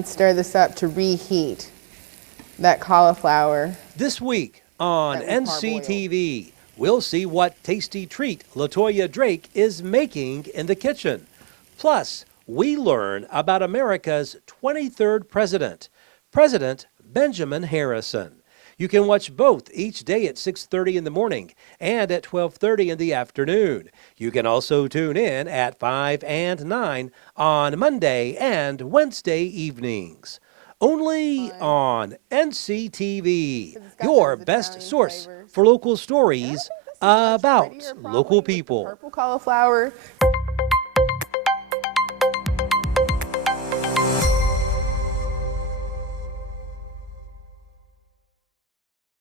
Let's stir this up to reheat that cauliflower. This week on NCTV, we'll see what tasty treat LaToya Drake is making in the kitchen. Plus, we learn about America's 23rd president, President Benjamin Harrison. You can watch both each day at 6:30 in the morning and at 12:30 in the afternoon. You can also tune in at 5 and 9 on Monday and Wednesday evenings. Only on NCTV, your best source for local stories about local people. Purple cauliflower.